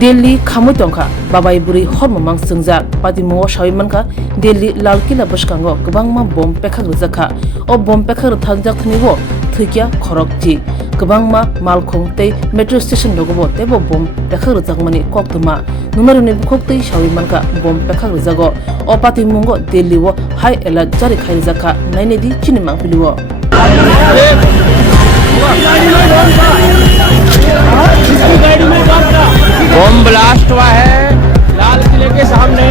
दिल्ली खामui tongkha babai buri hormamang sungjak patimungo shawimanka Delhi Lal Killa bwskango kwbangma bom pekhakrwjakha o bom pekhak thangjak thnibo Thwikha Khorok ji kwbangma malkhung tei metro station logobo tebo bom pekhakrwjakmani koktuma numaruni bukhok tei shawimanka bom pekhakrwjago o patimungo Delhi o high alert jari khairjakha nainedi chinimang piliwo bomb blast हुआ है लाल किले के सामने।